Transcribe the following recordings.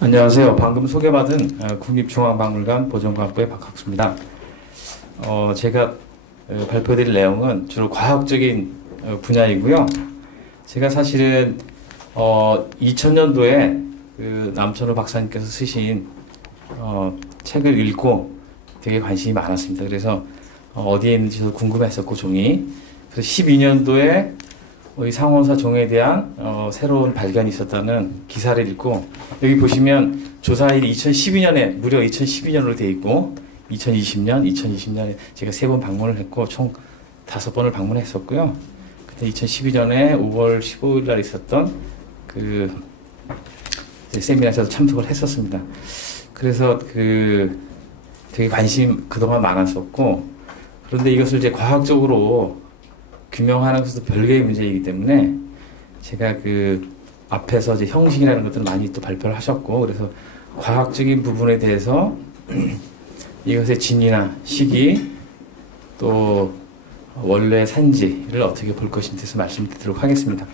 안녕하세요. 방금 소개받은 국립중앙박물관 보존관부의 박학수입니다. 제가 발표드릴 내용은 주로 과학적인 분야이고요. 제가 사실은 2000년도에 그 남천호 박사님께서 쓰신 책을 읽고 되게 관심이 많았습니다. 그래서 어디에 있는지도 궁금했었고 종이. 그래서 12년도에 이 상온사 종에 대한 새로운 발견이 있었다는 기사를 읽고, 여기 보시면 조사일이 2012년에 무려 2012년으로 되어 있고 2020년에 제가 3번 방문을 했고 총 5번을 방문했었고요. 그때 2012년에 5월 15일 날 있었던 그 세미나에서도 참석을 했었습니다. 그래서 되게 관심 그동안 많았었고, 그런데 이것을 이제 과학적으로 규명하는 것도 별개의 문제이기 때문에 제가 앞에서 이제 형식이라는 것들을 많이 또 발표를 하셨고, 그래서 과학적인 부분에 대해서 이것의 진위나 시기 또 원래 산지를 어떻게 볼 것인지에 대해서 말씀드리도록 하겠습니다.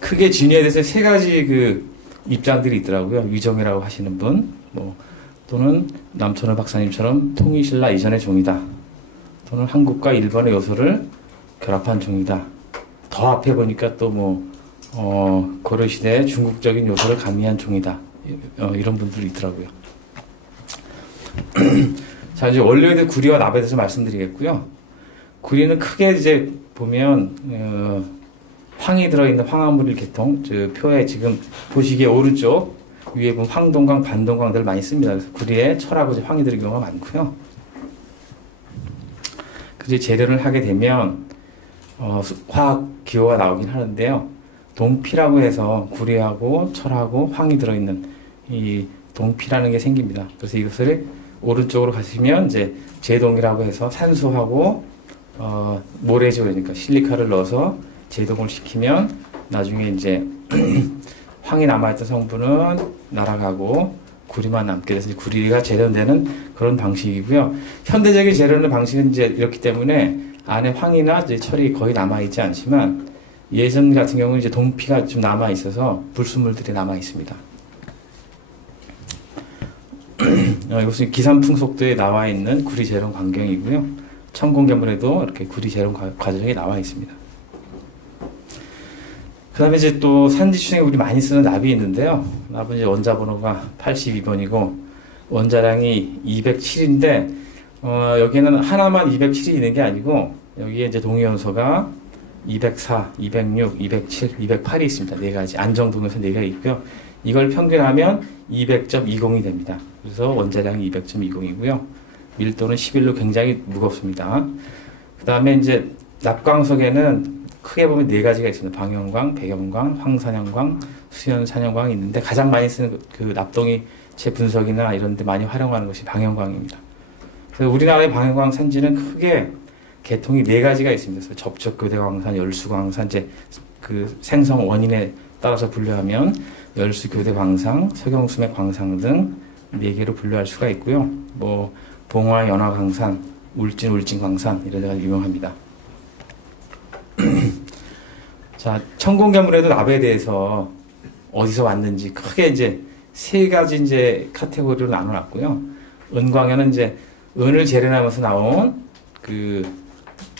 크게 진위에 대해서 3가지 입장들이 있더라고요. 위정이라고 하시는 분, 또는 남천호 박사님처럼 통일신라 이전의 종이다. 또는 한국과 일본의 요소를 결합한 종이다. 더 앞에 보니까 또 고려시대의 중국적인 요소를 가미한 종이다. 이런 분들이 있더라고요. 자, 이제 원료에 대해 구리와 납에 대해서 말씀드리겠고요. 구리는 크게 이제 보면, 황이 들어있는 황화물 계통, 표에 지금 보시기에 오른쪽 위에 보면 황동광, 반동광들을 많이 씁니다. 그래서 구리에 철하고 이제 황이 들어있는 경우가 많고요. 그래서 재련을 하게 되면 화학 기호가 나오긴 하는데요. 동피라고 해서 구리하고 철하고 황이 들어있는 이 동피라는 게 생깁니다. 그래서 이것을 오른쪽으로 가시면 이제 제동이라고 해서 산소하고 모래지, 그러니까 실리카를 넣어서 제동을 시키면 나중에 이제 황이 남아있던 성분은 날아가고 구리만 남게 돼서 구리가 재련되는 그런 방식이고요. 현대적인 재련의 방식은 이제 이렇기 때문에 안에 황이나 이제 철이 거의 남아있지 않지만, 예전 같은 경우는 이제 동피가 좀 남아있어서 불순물들이 남아있습니다. 이것은 기산풍속도에 나와 있는 구리 재련 광경이고요. 천공개물에도 이렇게 구리 재련 과정이 나와 있습니다. 그 다음에 이제 또 산지 중에 우리 많이 쓰는 납이 있는데요. 납은 이제 원자 번호가 82번이고 원자량이 207인데, 여기에는 하나만 207이 있는 게 아니고, 여기에 이제 동위원소가 204, 206, 207, 208이 있습니다. 4가지. 안정동에서 4개가 있고요. 이걸 평균하면 200.20이 됩니다. 그래서 원자량이 200.20이고요. 밀도는 11로 굉장히 무겁습니다. 그 다음에 이제 납광석에는 크게 보면 4가지가 있습니다. 방형광, 백염광, 황산형광, 수연산형광이 있는데, 가장 많이 쓰는 납동이 재분석이나 이런 데 많이 활용하는 것이 방형광입니다. 그래서 우리나라의 방형광 산지는 크게 계통이 4가지가 있습니다. 그래서 접촉교대광산, 열수광산, 이제 생성 원인에 따라서 분류하면 열수교대광산, 석영수맥 광산 등 4개로 분류할 수가 있고요. 봉화 연화광산, 울진광산 이런 데가 유명합니다. 자, 천공개물에도 납에 대해서 어디서 왔는지 크게 이제 3가지 이제 카테고리로 나눠놨고요. 은광에는 이제 은을 재련하면서 나온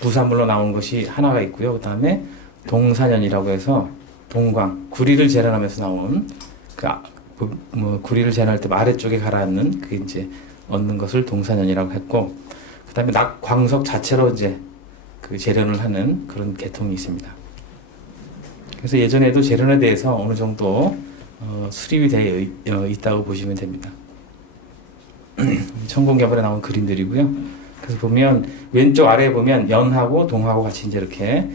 부산물로 나온 것이 하나가 있고요. 그 다음에 동산연이라고 해서 동광, 구리를 재련하면서 나온 구리를 재련할 때 아래쪽에 가라앉는 이제 얻는 것을 동산연이라고 했고, 그 다음에 낙광석 자체로 이제 재련을 하는 그런 계통이 있습니다. 그래서 예전에도 재련에 대해서 어느 정도 수립이 되어 있다고 보시면 됩니다. 천공개물에 나온 그림들이고요. 그래서 보면 왼쪽 아래에 보면 연하고 동하고 같이 이제 이렇게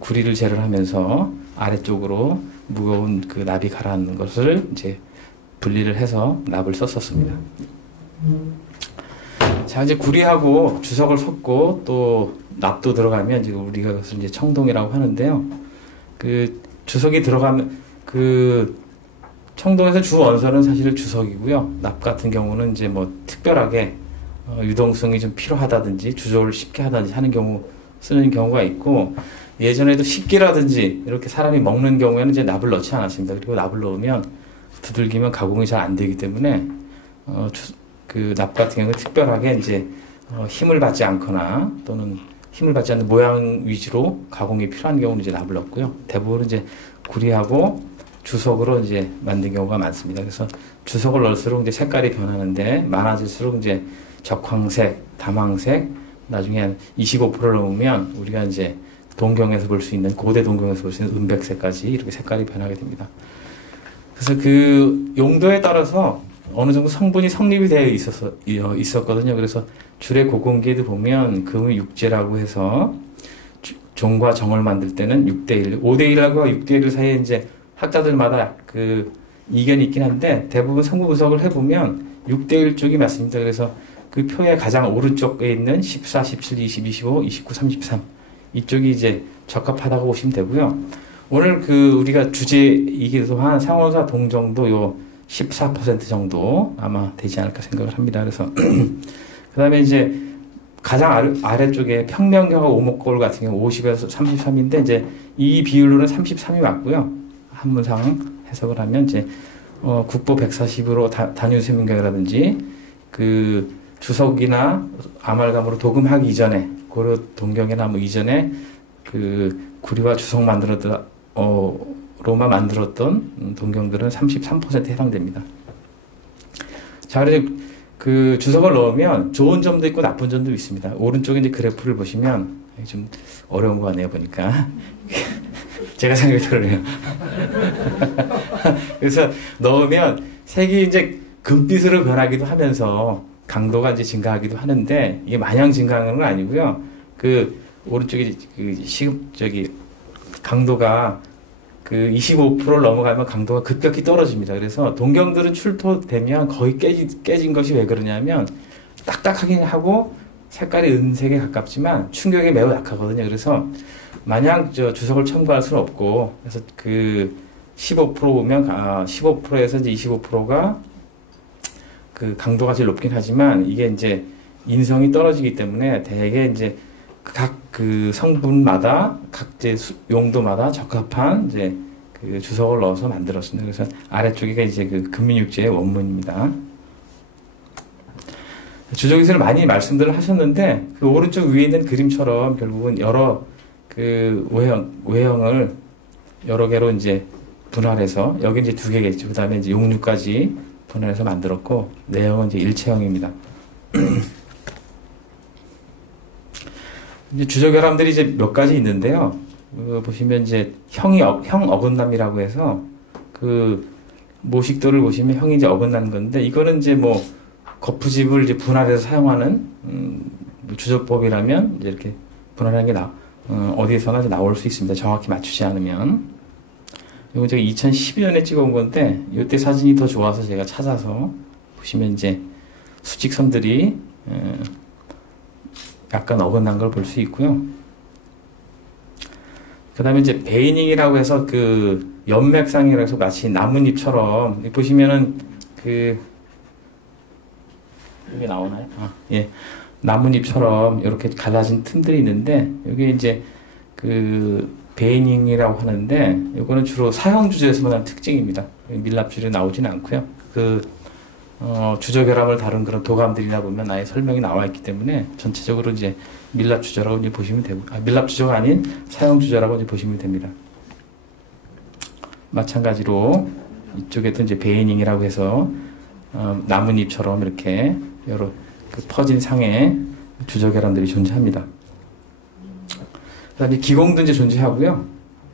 구리를 재련하면서 아래쪽으로 무거운 납이 가라앉는 것을 이제 분리를 해서 납을 썼었습니다. 자, 이제 구리하고 주석을 섞고 또 납도 들어가면 이제 우리가 그것을 이제 청동이라고 하는데요. 주석이 들어가면 청동에서 주 원소는 사실 주석이고요. 납 같은 경우는 이제 특별하게 유동성이 좀 필요하다든지 주조를 쉽게 하다든지 하는 경우 쓰는 경우가 있고, 예전에도 식기라든지 이렇게 사람이 먹는 경우에는 이제 납을 넣지 않았습니다. 그리고 납을 넣으면 두들기면 가공이 잘 안 되기 때문에 그 납 같은 경우는 특별하게 이제 힘을 받지 않거나 또는 힘을 받지 않는 모양 위주로 가공이 필요한 경우는 이제 납을 넣고요. 대부분은 이제 구리하고 주석으로 이제 만든 경우가 많습니다. 그래서 주석을 넣을수록 이제 색깔이 변하는데 많아질수록 이제 적황색, 담황색, 나중에 한 25%를 넘으면 우리가 이제 동경에서 볼 수 있는, 고대 동경에서 볼 수 있는 은백색까지 이렇게 색깔이 변하게 됩니다. 그래서 그 용도에 따라서 어느 정도 성분이 성립이 되어 있었거든요. 그래서 줄의 고공기에도 보면 금의 육재라고 해서 종과 정을 만들 때는 6대1, 5대1하고 6대1 사이에 이제 학자들마다 그 이견이 있긴 한데 대부분 성분 분석을 해보면 6대1 쪽이 맞습니다. 그래서 그 표의 가장 오른쪽에 있는 14, 17, 20, 25, 29, 33 이쪽이 이제 적합하다고 보시면 되고요. 오늘 그 우리가 주제이기도 한 상호사 동정도 요 14% 정도 아마 되지 않을까 생각을 합니다. 그래서 그 다음에 이제 가장 아래쪽에 평면경하고 오목골 같은 경우 50에서 33인데 이제 이 비율로는 33이 맞고요. 한문상 해석을 하면 이제 국보 140으로 단유세민경이라든지 그 주석이나 아말감으로 도금하기 이전에 고려 동경이나 뭐 이전에 그 구리와 주석 로만 만들었던 동경들은 33%에 해당됩니다. 자, 그래서 그 주석을 넣으면 좋은 점도 있고 나쁜 점도 있습니다. 오른쪽에 이제 그래프를 보시면 좀 어려운 거 같네요, 보니까. 제가 생각이 들어요. 그래서 넣으면 색이 이제 금빛으로 변하기도 하면서 강도가 이제 증가하기도 하는데 이게 마냥 증가하는 건 아니고요. 그 오른쪽에 강도가 그 25%를 넘어가면 강도가 급격히 떨어집니다. 그래서 동경들은 출토되면 거의 깨진 것이 왜 그러냐면 딱딱하긴 하고 색깔이 은색에 가깝지만 충격에 매우 약하거든요. 그래서 마냥 주석을 첨가할 수는 없고 그래서 그 15% 보면 15%에서 이제 25%가 그 강도가 제일 높긴 하지만 이게 이제 인성이 떨어지기 때문에 대개 이제 각 그 성분마다 각 용도마다 적합한 이제 그 주석을 넣어서 만들었습니다. 그래서 아래쪽에 이제 그 금민육제의 원문입니다. 주석에서는 많이 말씀들을 하셨는데 그 오른쪽 위에 있는 그림처럼 결국은 여러 그 외형을 여러 개로 이제 분할해서 여기 이제 2개겠죠. 그 다음에 이제 용류까지 분할해서 만들었고 내형은 이제 일체형입니다. 이제 주저결함들이 이제 몇 가지 있는데요. 보시면 이제 형 어긋남이라고 해서 그 모식도를 보시면 형이 이제 어긋나는 건데 이거는 이제 뭐 거푸집을 이제 분할해서 사용하는 주저법이라면 이제 이렇게 분할하는 게 어디에서나 이제 나올 수 있습니다. 정확히 맞추지 않으면. 이거 제가 2012년에 찍어온 건데 이때 사진이 더 좋아서 제가 찾아서 보시면 이제 수직선들이 약간 어긋난 걸 볼 수 있고요. 그 다음에 이제 베이닝이라고 해서 그 연맥상이라고 해서 마치 나뭇잎처럼 보시면은 그 이게 나오나요? 예. 나뭇잎처럼 이렇게 갈라진 틈들이 있는데 이게 이제 그 베이닝이라고 하는데 이거는 주로 사형 주제에서만 한 특징입니다. 밀랍주에 나오지는 않고요. 주저결함을 다룬 그런 도감들이나 보면 아예 설명이 나와 있기 때문에 전체적으로 이제 밀랍주저라고 이제 보시면 되고, 밀랍주저가 아닌 사형주저라고 이제 보시면 됩니다. 마찬가지로 이쪽에도 이제 베이닝이라고 해서 나뭇잎처럼 이렇게 여러 그 퍼진 상에 주저결함들이 존재합니다. 그 다음에 기공도 이제 존재하고요.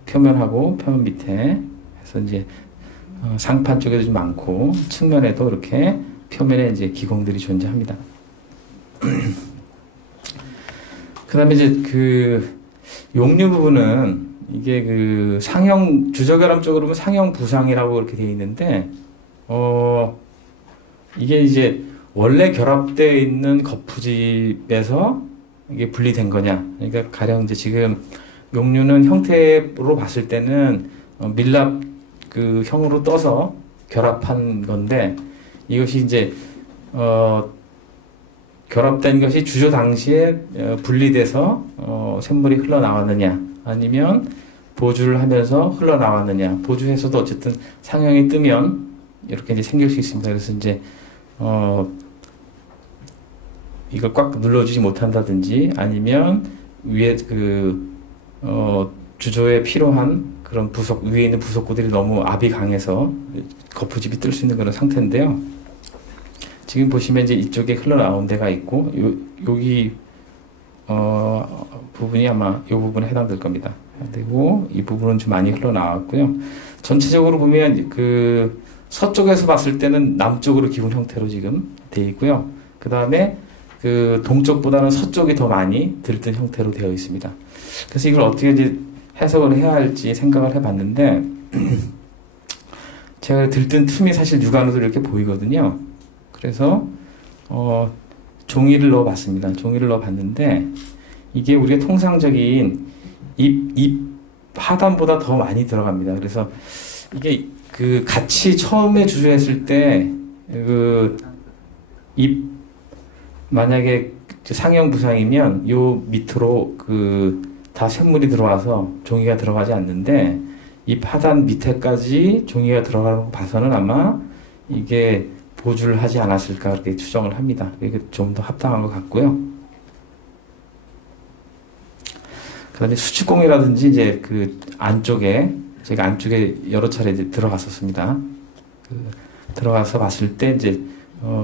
표면하고 표면 밑에 해서 이제 상판 쪽에도 좀 많고 측면에도 이렇게 표면에 이제 기공들이 존재합니다. 그 다음에 이제 그 용류 부분은 이게 그 상형 주저결함 쪽으로 보면 상형 부상이라고 이렇게 되어 있는데 이게 이제 원래 결합되어 있는 거푸집에서 이게 분리된 거냐. 그러니까 가령 이제 지금 용류는 형태로 봤을 때는 밀랍 그 형으로 떠서 결합한 건데 이것이 이제 결합된 것이 주조 당시에 분리돼서 샘물이 흘러나왔느냐, 아니면 보주를 하면서 흘러나왔느냐. 보주해서도 어쨌든 상형이 뜨면 이렇게 이제 생길 수 있습니다. 그래서 이제 이걸 꽉 눌러주지 못한다든지, 아니면 위에 주조에 필요한 그런 위에 있는 부속구들이 너무 압이 강해서 거푸집이 뜰 수 있는 그런 상태인데요. 지금 보시면 이제 이쪽에 흘러나온 데가 있고, 여기 부분이 아마 이 부분에 해당될 겁니다. 되고, 이 부분은 좀 많이 흘러나왔고요. 전체적으로 보면 서쪽에서 봤을 때는 남쪽으로 기운 형태로 지금 되어 있고요. 그 다음에 동쪽보다는 서쪽이 더 많이 들뜬 형태로 되어 있습니다. 그래서 이걸 어떻게 이제 해석을 해야 할지 생각을 해봤는데, 제가 들뜬 틈이 사실 육안으로 이렇게 보이거든요. 그래서 종이를 넣어봤습니다. 종이를 넣어봤는데, 이게 우리가 통상적인 잎 하단보다 더 많이 들어갑니다. 그래서 이게 같이 처음에 주저했을 때 잎 만약에 상형 부상이면 요 밑으로 다 샘물이 들어와서 종이가 들어가지 않는데, 잎 하단 밑에까지 종이가 들어가는 거 봐서는 아마 이게 보주를 하지 않았을까 그렇게 추정을 합니다. 이게 좀 더 합당한 것 같고요. 그 다음에 수축공이라든지 이제 안쪽에, 제가 안쪽에 여러 차례 이제 들어갔었습니다. 들어가서 봤을 때 이제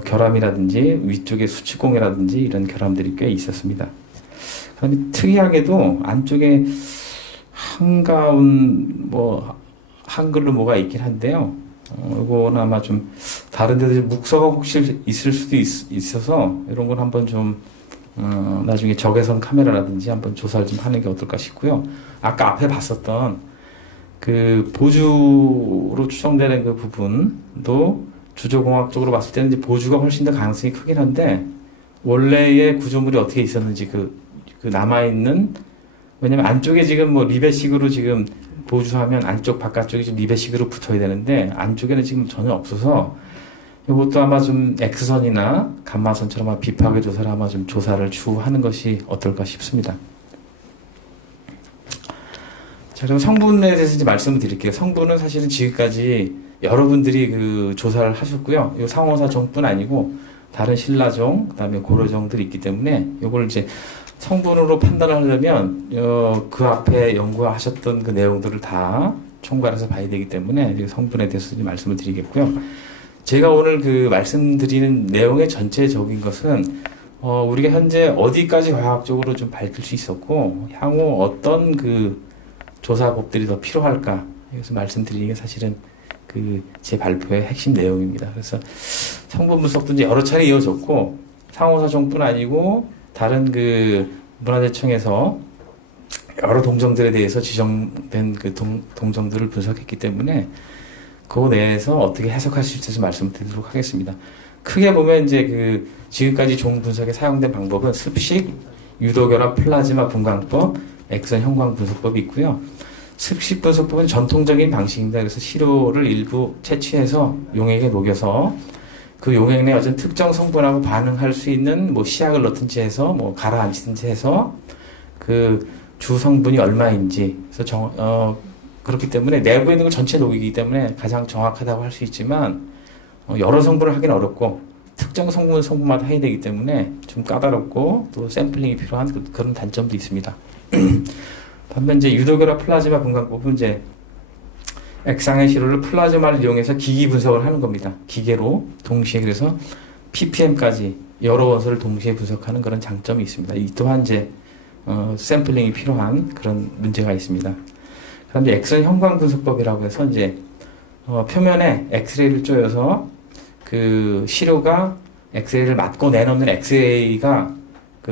결함이라든지 위쪽에 수축공이라든지 이런 결함들이 꽤 있었습니다. 그 다음에 특이하게도 안쪽에 한가운 한글로 뭐가 있긴 한데요. 이거는 아마 좀 다른 데도 묵서가 혹시 있을 수도 있어서 이런 건 한번 좀 나중에 적외선 카메라라든지 한번 조사를 좀 하는 게 어떨까 싶고요. 아까 앞에 봤었던 보주로 추정되는 그 부분도 주조공학적으로 봤을 때는 이제 보주가 훨씬 더 가능성이 크긴 한데, 원래의 구조물이 어떻게 있었는지 남아있는, 왜냐면 안쪽에 지금 리벳식으로 지금 보주하면 안쪽 바깥쪽이 좀 리벳식으로 붙어야 되는데, 안쪽에는 지금 전혀 없어서 이것도 아마 좀 X선이나 감마선처럼 아마 비파괴 조사를 아마 좀 조사를 추구하는 것이 어떨까 싶습니다. 자, 그럼 성분에 대해서 이제 말씀을 드릴게요. 성분은 사실은 지금까지 여러분들이 조사를 하셨고요. 이 상호사종뿐 아니고 다른 신라종, 그다음에 고려종들이 있기 때문에 이걸 이제 성분으로 판단을 하려면 그 앞에 연구하셨던 그 내용들을 다 총괄해서 봐야 되기 때문에 성분에 대해서 좀 말씀을 드리겠고요. 제가 오늘 말씀드리는 내용의 전체적인 것은 우리가 현재 어디까지 과학적으로 좀 밝힐 수 있었고, 향후 어떤 조사법들이 더 필요할까, 그래서 말씀드리는 게 사실은 제 발표의 핵심 내용입니다. 그래서 성분 분석도 이제 여러 차례 이어졌고, 상호사종뿐 아니고 다른 문화재청에서 여러 동정들에 대해서 지정된 동정들을 분석했기 때문에 그 내에서 어떻게 해석할 수 있을지 말씀드리도록 하겠습니다. 크게 보면 이제 지금까지 종 분석에 사용된 방법은 습식, 유도결합, 플라즈마 분광법, 엑선 형광 분석법이 있고요. 습식 분석법은 전통적인 방식입니다. 그래서 시료를 일부 채취해서 용액에 녹여서 그 용액 내에 어떤 특정 성분하고 반응할 수 있는 시약을 넣든지 해서 가라앉히든지 해서 주 성분이 얼마인지, 그래서 그렇기 때문에 내부에 있는 걸 전체 녹이기 때문에 가장 정확하다고 할 수 있지만, 여러 성분을 하기는 어렵고 특정 성분마다 해야 되기 때문에 좀 까다롭고 또 샘플링이 필요한 그런 단점도 있습니다. 반면 이제 유도결합 플라즈마 분광법은 이제 액상의 시료를 플라즈마를 이용해서 기기 분석을 하는 겁니다. 기계로 동시에, 그래서 ppm까지 여러 원소를 동시에 분석하는 그런 장점이 있습니다. 이 또한 이제 샘플링이 필요한 그런 문제가 있습니다. 그다음 이제 엑선 형광 분석법이라고 해서 이제 표면에 엑스레이를 쪼여서 시료가 엑스레이를 맞고 내놓는 엑스레이가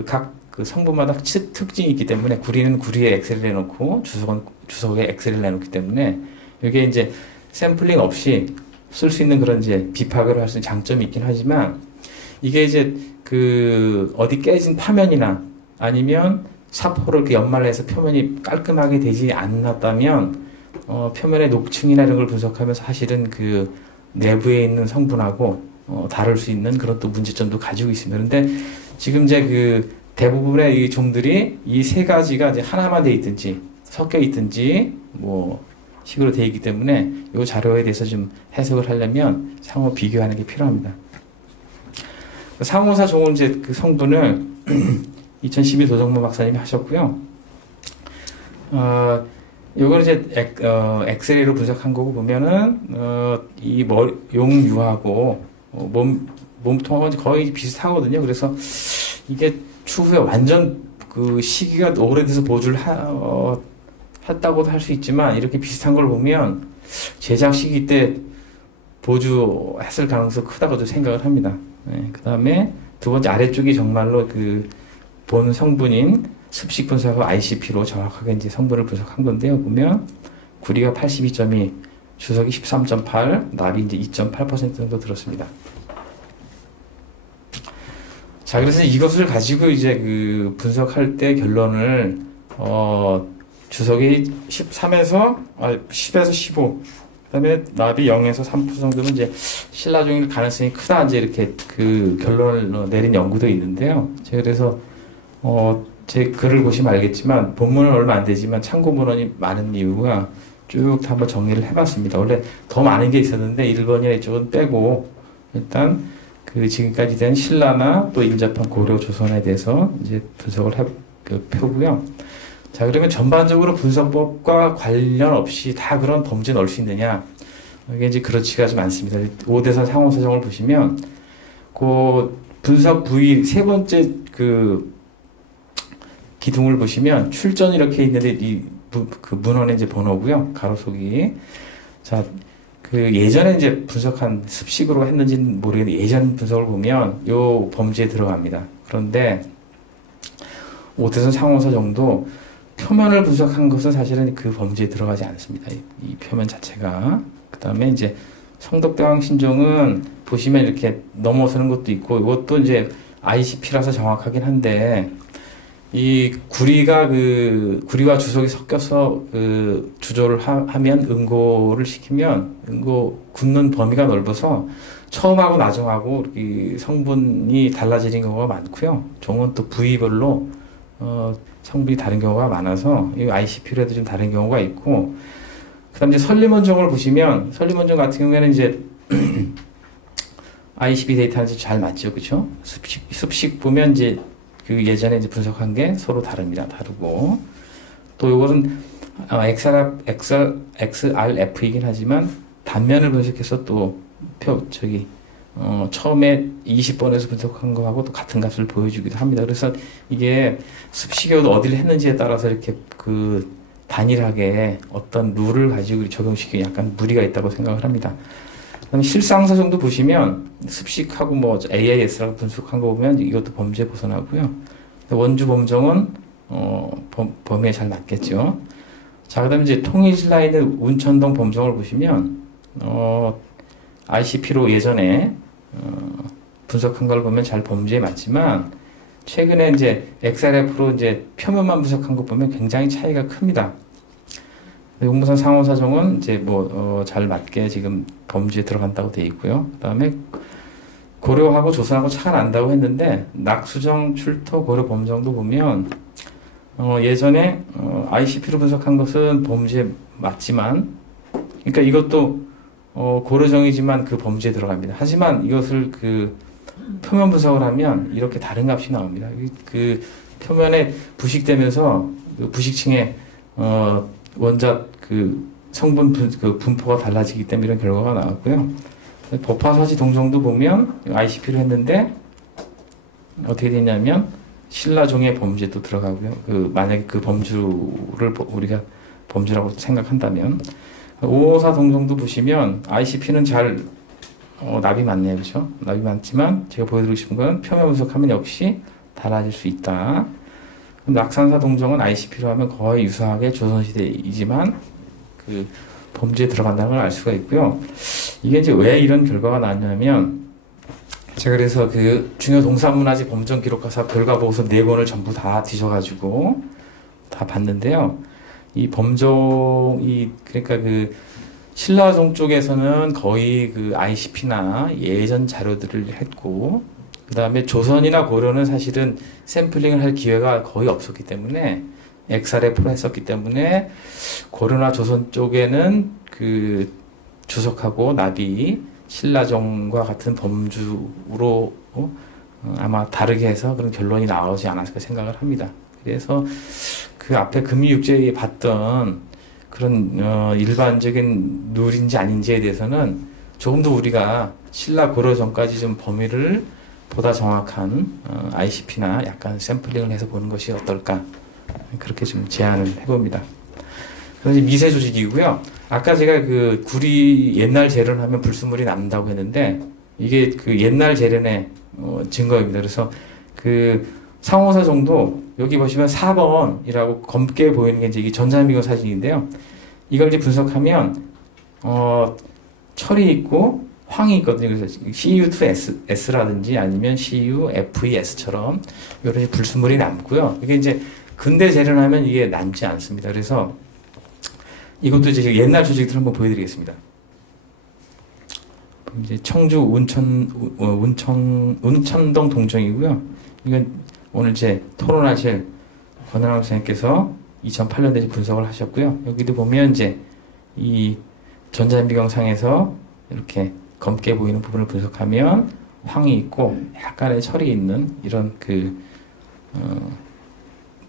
각 성분마다 특징이 있기 때문에, 구리는 구리에 엑스레이를 내놓고 주석은 주석에 엑스레이를 내놓기 때문에 이게 이제 샘플링 없이 쓸 수 있는 그런 이제 비파괴를 할 수 있는 장점이 있긴 하지만, 이게 이제 어디 깨진 파면이나 아니면 사포를 이렇게 연말해서 표면이 깔끔하게 되지 않았다면 표면의 녹층이나 이런 걸 분석하면서 사실은 내부에 있는 성분하고 다룰 수 있는 그런 또 문제점도 가지고 있습니다. 그런데 지금 이제 그 대부분의 이 종들이 이 세 가지가 이제 하나만 돼 있든지 섞여 있든지 뭐 식으로 돼 있기 때문에 이 자료에 대해서 좀 해석을 하려면 상호 비교하는 게 필요합니다. 상호사 종은 이제 그 성분을 2012 도정모 박사님이 하셨고요. 요거는 이제 엑스레이로 분석한 거고 보면은 이 용유하고 몸통하고 거의 비슷하거든요. 그래서 이게 추후에 완전 그 시기가 오래돼서 보조를 했다고도 할 수 있지만 이렇게 비슷한 걸 보면 제작 시기 때 보조했을 가능성이 크다고도 생각을 합니다. 네, 그 다음에 두 번째 아래쪽이 정말로 그 본 성분인 습식 분석하고 ICP로 정확하게 이제 성분을 분석한 건데요. 보면 구리가 82.2, 주석이 13.8, 납이 이제 2.8% 정도 들었습니다. 자, 그래서 이것을 가지고 이제 그 분석할 때 결론을 주석이 10에서 15, 그다음에 납이 0에서 3% 정도면 이제 신라종일 가능성이 크다 이제 이렇게 그 결론을 내린 연구도 있는데요. 제가 그래서 제 글을 보시면 알겠지만 본문은 얼마 안 되지만 참고 문헌이 많은 이유가 쭉 다 한번 정리를 해봤습니다. 원래 더 많은 게 있었는데 1번이나 이쪽은 빼고 일단 그 지금까지 된 신라나 또 일자판 고려 조선에 대해서 이제 분석을 펴고요. 자, 그러면 전반적으로 분석법과 관련 없이 다 그런 범죄에 넣을 수 있느냐? 이게 이제 그렇지가 좀 않습니다. 5대선 상호사정을 보시면 그 분석 부위 세 번째 그 기둥을 보시면 출전 이렇게 있는데 그 문헌의 이제 번호고요. 가로속이. 자, 그 예전에 이제 분석한 습식으로 했는지는 모르겠는데 예전 분석을 보면 요 범죄에 들어갑니다. 그런데 5대선 상호사 정도 표면을 분석한 것은 사실은 그 범죄에 들어가지 않습니다. 이 표면 자체가. 그 다음에 이제 성덕대왕 신종은 보시면 이렇게 넘어서는 것도 있고 이것도 이제 ICP라서 정확하긴 한데 이 구리와 주석이 섞여서 그 주조를 하면 응고를 시키면 응고 굳는 범위가 넓어서 처음하고 나중하고 이 성분이 달라지는 경우가 많고요. 종은 또 부위별로 성분이 다른 경우가 많아서 이 ICP로 해도 좀 다른 경우가 있고 그다음 이제 설리먼종을 보시면 설리먼종 같은 경우에는 이제 ICP 데이터는 잘 맞죠, 그렇죠? 습식 보면 이제 그 예전에 이제 분석한 게 서로 다릅니다. 다르고. 또 요거는 XRF이긴 하지만 단면을 분석해서 또 처음에 20번에서 분석한 거하고 또 같은 값을 보여주기도 합니다. 그래서 이게 습식여도 어디를 했는지에 따라서 이렇게 그 단일하게 어떤 룰을 가지고 적용시키기 약간 무리가 있다고 생각을 합니다. 그다음에 실상사 정도 보시면 습식하고 뭐 AIS라고 분석한 거 보면 이것도 범죄에 벗어나고요. 원주 범정은 범위에 잘 맞겠죠. 자, 그다음에 이제 통일신라인의 운천동 범정을 보시면 ICP로 예전에 분석한 걸 보면 잘 범죄에 맞지만 최근에 이제 XRF로 이제 표면만 분석한 거 보면 굉장히 차이가 큽니다. 용무선 상호사정은 이제 잘 맞게 지금 범죄에 들어간다고 되어 있고요. 그 다음에 고려하고 조선하고 차가 난다고 했는데 낙수정, 출토, 고려 범정도 보면 예전에 ICP로 분석한 것은 범죄에 맞지만 그러니까 이것도 고려정이지만 그 범죄에 들어갑니다. 하지만 이것을 그 표면 분석을 하면 이렇게 다른 값이 나옵니다. 그 표면에 부식되면서 그 부식층에 원자 그 성분 그 분포가 달라지기 때문에 이런 결과가 나왔고요. 법화사지 동정도 보면 ICP로 했는데 어떻게 되냐면 신라종의 범죄도 들어가고요. 만약에 그 범주를 우리가 범주라고 생각한다면 554 동정도 보시면 ICP는 잘 납이 많네요. 그렇죠? 납이 많지만 제가 보여드리고 싶은 건 표면 분석하면 역시 달라질 수 있다. 낙산사 동정은 ICP로 하면 거의 유사하게 조선시대이지만 그 범죄에 들어간다는 걸 알 수가 있고요. 이게 이제 왜 이런 결과가 나왔냐면 제가 그래서 그 중요 동사문화재 범정 기록가사 결과 보고서 4권을 전부 다 뒤져가지고 다 봤는데요. 이 범종이 그러니까 그 신라종 쪽에서는 거의 그 ICP나 예전 자료들을 했고 그 다음에 조선이나 고려는 사실은 샘플링을 할 기회가 거의 없었기 때문에 엑스알에프로 했었기 때문에 고려나 조선 쪽에는 그 주석하고 납이 신라종과 같은 범주로 아마 다르게 해서 그런 결론이 나오지 않았을까 생각을 합니다. 그래서 그 앞에 금이육제에 봤던 그런 일반적인 룰인지 아닌지에 대해서는 조금 더 우리가 신라 고려 전까지 좀 범위를 보다 정확한 ICP나 약간 샘플링을 해서 보는 것이 어떨까 그렇게 좀 제안을 해봅니다. 그래서 미세 조직이고요. 아까 제가 그 구리 옛날 재련하면 불순물이 남는다고 했는데 이게 그 옛날 재련의 증거입니다. 그래서 그 상호사 정도 여기 보시면 4번이라고 검게 보이는 게 이제 이게 전자미경 사진인데요. 이걸 이제 분석하면 철이 있고 황이 있거든요. 그래서 CU2S라든지 아니면 CUFES처럼 여러 가지 불순물이 남고요. 이게 이제 근대 재련하면 이게 남지 않습니다. 그래서 이것도 이제 옛날 조직들 한번 보여드리겠습니다. 이제 청주 운천동 동정이고요. 이건 오늘 이제 토론하실 권한남 선생님께서 2008년도에 분석을 하셨고요. 여기도 보면 이제 이 전자미경상에서 이렇게 검게 보이는 부분을 분석하면 황이 있고 약간의 철이 있는 이런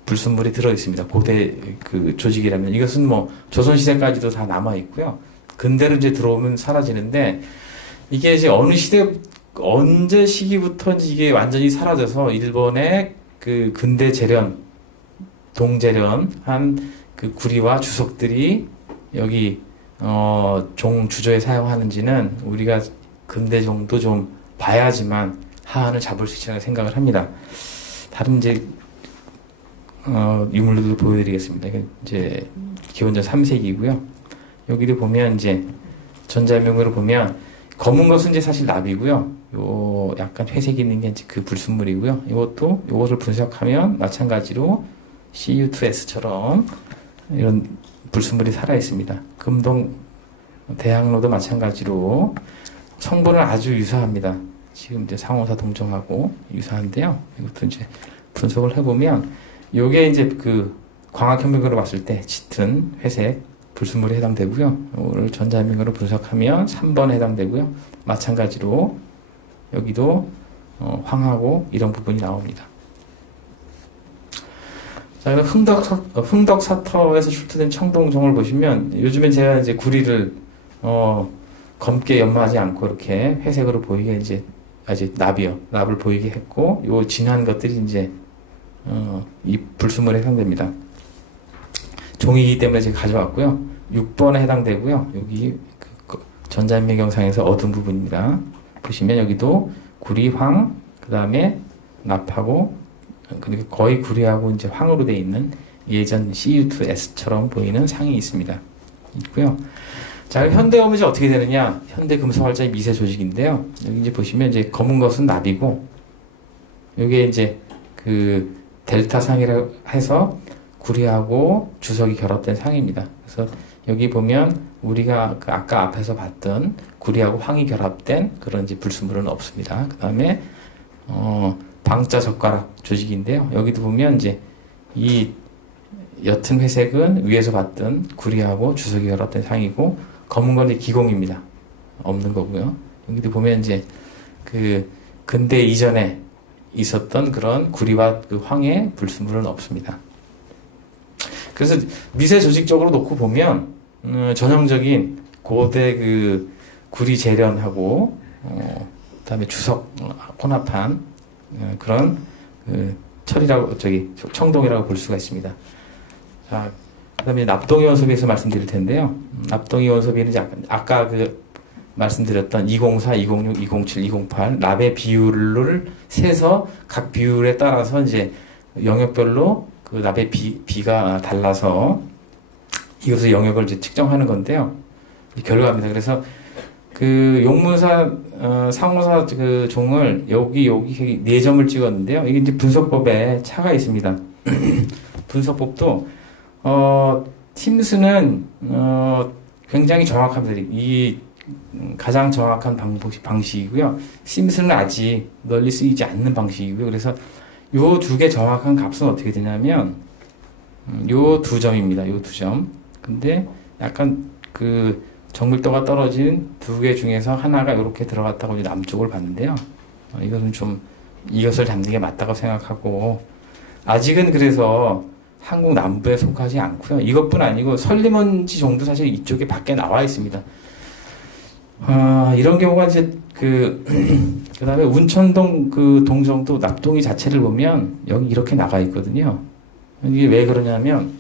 불순물이 들어 있습니다. 고대 그 조직이라면 이것은 뭐 조선시대까지도 다 남아 있고요. 근대로 이제 들어오면 사라지는데 이게 이제 어느 시대 언제 시기부터인지 이게 완전히 사라져서 일본의 그 근대 재련 동재련한 그 구리와 주석들이 여기 종 주조에 사용하는지는 우리가 근대 정도 좀 봐야지만 하한을 잡을 수 있다고 생각을 합니다. 다른 이제 유물들도 보여드리겠습니다. 이제 기원전 3세기이고요. 여기도 보면 이제 전자명으로 보면 검은 것은 이제 사실 납이고요. 요 약간 회색 있는 게 이제 그 불순물이고요. 요것을 분석하면 마찬가지로 CU2S처럼 이런 불순물이 살아 있습니다. 금동 대학로도 마찬가지로 성분은 아주 유사합니다. 지금 이제 상호사 동정하고 유사한데요. 이것도 이제 분석을 해보면 요게 이제 그 광학현미경으로 봤을 때 짙은 회색 불순물이 해당되고요. 오늘 전자현미경으로 분석하면 3번에 해당되고요. 마찬가지로 여기도 황하고 이런 부분이 나옵니다. 자, 흥덕사터에서 출토된 청동종을 보시면 요즘엔 제가 이제 구리를 검게 연마하지 않고 이렇게 회색으로 보이게 이제 아직 납을 보이게 했고 요 진한 것들이 이제 이 불순물에 해당됩니다. 종이기 때문에 제가 가져왔고요. 6번에 해당되고요. 여기 전자현미경상에서 얻은 부분입니다. 보시면 여기도 구리, 황, 그 다음에 납하고 거의 구리하고 이제 황으로 되어 있는 예전 CU2S처럼 보이는 상이 있고요. 자, 현대 오면 이제 어떻게 되느냐? 현대 금속활자의 미세 조직인데요. 여기 이제 보시면 이제 검은 것은 납이고, 이게 이제 그 델타 상이라고 해서 구리하고 주석이 결합된 상입니다. 그래서 여기 보면 우리가 그 아까 앞에서 봤던 구리하고 황이 결합된 그런 이제 불순물은 없습니다. 그 다음에 방자 젓가락 조직인데요. 여기도 보면 이제 이 옅은 회색은 위에서 봤던 구리하고 주석이 결합된 상이고 검은 건 이제 기공입니다. 없는 거고요. 여기도 보면 이제 그 근대 이전에 있었던 그런 구리와 그 황의 불순물은 없습니다. 그래서 미세 조직적으로 놓고 보면 전형적인 고대 그 구리 재련하고 그다음에 주석 혼합한 그런 그 철이라고 청동이라고 볼 수가 있습니다. 자, 그다음에 납동이 원소비에서 말씀드릴 텐데요. 납동이 원소비는 이제 아까 그 말씀드렸던 204, 206, 207, 208 납의 비율을 세서 각 비율에 따라서 이제 영역별로 그 납의 비가 달라서 이것을 영역을 이제 측정하는 건데요. 결과입니다. 그래서 그 용문사 상호사 그 종을 여기 4점을 찍었는데요. 이게 이제 분석법에 차가 있습니다. 분석법도 팀스는 굉장히 정확합니다. 이 가장 정확한 방식이고요. 심슨은 아직 널리 쓰이지 않는 방식이고요. 그래서 요 두 개 정확한 값은 어떻게 되냐면 요 두 점입니다. 요 두 점. 근데 약간 그 정밀도가 떨어진 두 개 중에서 하나가 이렇게 들어갔다고 이제 남쪽을 봤는데요. 이것은 좀 이것을 잡는 게 맞다고 생각하고 아직은 그래서 한국 남부에 속하지 않고요. 이것뿐 아니고 설리먼지 정도 사실 이쪽에 밖에 나와 있습니다. 이런 경우가 이제 그 다음에 운천동 그 동정도 납동이 자체를 보면 여기 이렇게 나가 있거든요. 이게 왜 그러냐면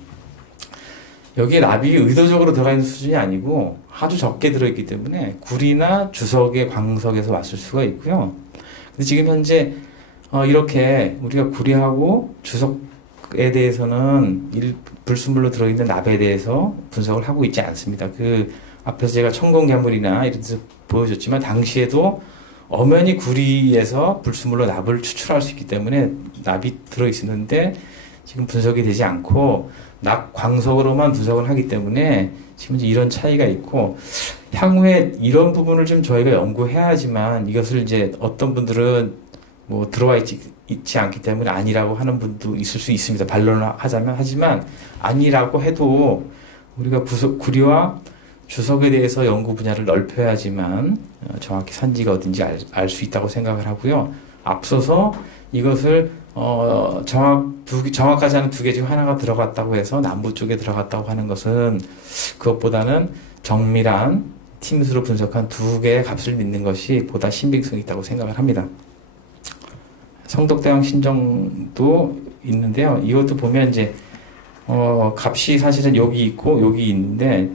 여기에 납이 의도적으로 들어가 있는 수준이 아니고 아주 적게 들어있기 때문에 구리나 주석의 광석에서 왔을 수가 있고요. 근데 지금 현재 이렇게 우리가 구리하고 주석에 대해서는 불순물로 들어있는 납에 대해서 분석을 하고 있지 않습니다. 그 앞에서 제가 천공괴물이나 이런 데서 보여줬지만 당시에도 엄연히 구리에서 불순물로 납을 추출할 수 있기 때문에 납이 들어있었는데 지금 분석이 되지 않고 납 광석으로만 분석을 하기 때문에 지금 이제 이런 차이가 있고 향후에 이런 부분을 좀 저희가 연구해야 하지만 이것을 이제 어떤 분들은 뭐 들어와 있지 않기 때문에 아니라고 하는 분도 있을 수 있습니다. 반론을 하자면 하지만 아니라고 해도 우리가 구리와 주석에 대해서 연구 분야를 넓혀야지만 정확히 산지가 어딘지 알 수 있다고 생각을 하고요. 앞서서 이것을 정확하지 않은 두 개 중 하나가 들어갔다고 해서 남부 쪽에 들어갔다고 하는 것은 그것보다는 정밀한 팀수로 분석한 두 개의 값을 믿는 것이 보다 신빙성이 있다고 생각을 합니다. 성덕대왕 신정도 있는데요. 이것도 보면 이제 값이 사실은 여기 있고 여기 있는데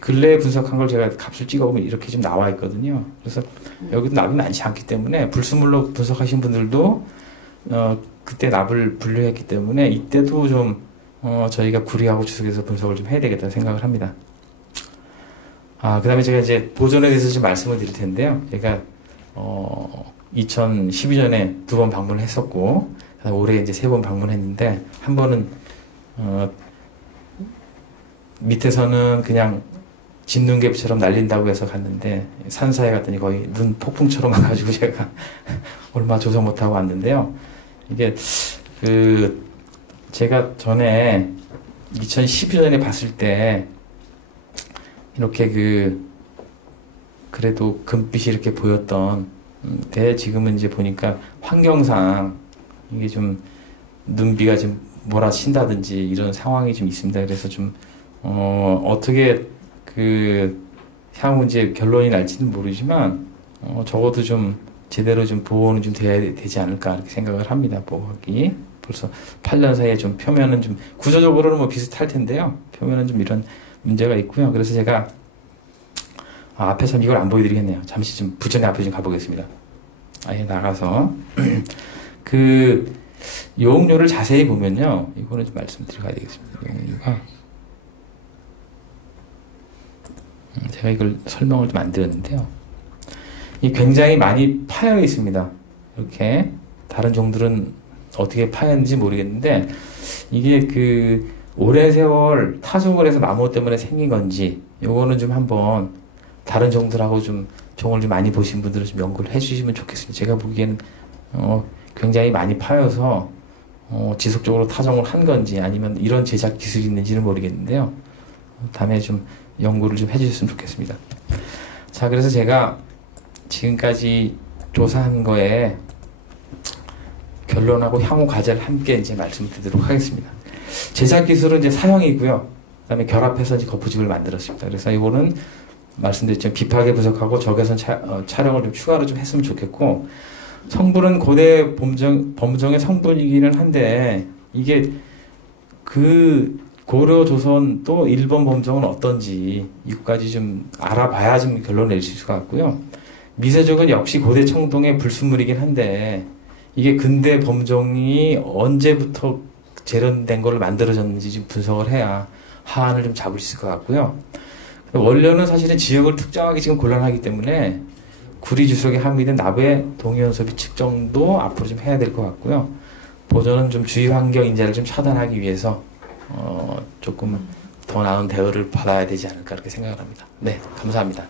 근래에 분석한 걸 제가 값을 찍어보면 이렇게 좀 나와 있거든요. 그래서 여기도 납이 많지 않기 때문에 불순물로 분석하신 분들도 그때 납을 분류했기 때문에 이때도 좀 저희가 구리하고 주석에서 분석을 좀 해야 되겠다는 생각을 합니다. 그 다음에 제가 이제 보존에 대해서 좀 말씀을 드릴 텐데요. 제가 2012년에 2번 방문을 했었고 올해 이제 3번 방문했는데 한 번은 밑에서는 그냥 진눈개처럼 날린다고 해서 갔는데 산사에 갔더니 거의 눈 폭풍처럼 와가지고 제가 얼마 조성 못하고 왔는데요. 이게 제가 전에 2012년에 봤을 때 이렇게 그래도 금빛이 이렇게 보였던 지금은 이제 보니까 환경상 이게 좀 눈비가 좀 몰아친다든지 이런 상황이 좀 있습니다. 그래서 좀 어떻게 향후 이제 결론이 날지는 모르지만 적어도 좀 제대로 좀 보호는 좀 돼야 되지 않을까 이렇게 생각을 합니다. 보호하기 벌써 8년 사이에 좀 표면은 좀 구조적으로는 뭐 비슷할 텐데요. 표면은 좀 이런 문제가 있고요. 그래서 제가 앞에서 이걸 안 보여드리겠네요. 잠시 좀 부천의 앞에 좀 가보겠습니다. 아예 나가서 요음료를 자세히 보면요. 이거는 좀 말씀드려야 되겠습니다. 요음료가 제가 이걸 설명을 좀 안 드렸는데요. 이 굉장히 많이 파여 있습니다. 이렇게 다른 종들은 어떻게 파였는지 모르겠는데 이게 오랜 세월 타종을 해서 마모 때문에 생긴 건지 요거는 좀 한번 다른 종들하고 좀 종을 좀 많이 보신 분들은 좀 연구를 해주시면 좋겠습니다. 제가 보기에는 굉장히 많이 파여서 지속적으로 타종을 한 건지 아니면 이런 제작 기술이 있는지는 모르겠는데요. 다음에 좀 연구를 좀 해주셨으면 좋겠습니다. 자, 그래서 제가 지금까지 조사한 거에 결론하고 향후 과제를 함께 이제 말씀드리도록 하겠습니다. 제작 기술은 이제 사형이고요. 그 다음에 결합해서 이제 거푸집을 만들었습니다. 그래서 이거는 말씀드렸지만 비파게 분석하고 적외선 촬영을 좀 추가로 좀 했으면 좋겠고, 성분은 고대 범종의 성분이기는 한데, 이게 고려 조선 또 일본 범종은 어떤지 이것까지 좀 알아봐야 좀 결론을 낼 수 있을 것 같고요. 미세족은 역시 고대 청동의 불순물이긴 한데 이게 근대 범종이 언제부터 재련된 거를 만들어졌는지 좀 분석을 해야 하안을 좀 잡을 수 있을 것 같고요. 원료는 사실은 지역을 특정하기 지금 곤란하기 때문에 구리 주석에 함유된 납의 동위원소비 측정도 앞으로 좀 해야 될 것 같고요. 보존은 좀 주위 환경 인자를 좀 차단하기 위해서 조금 더 나은 대우를 받아야 되지 않을까 그렇게 생각을 합니다. 네, 감사합니다.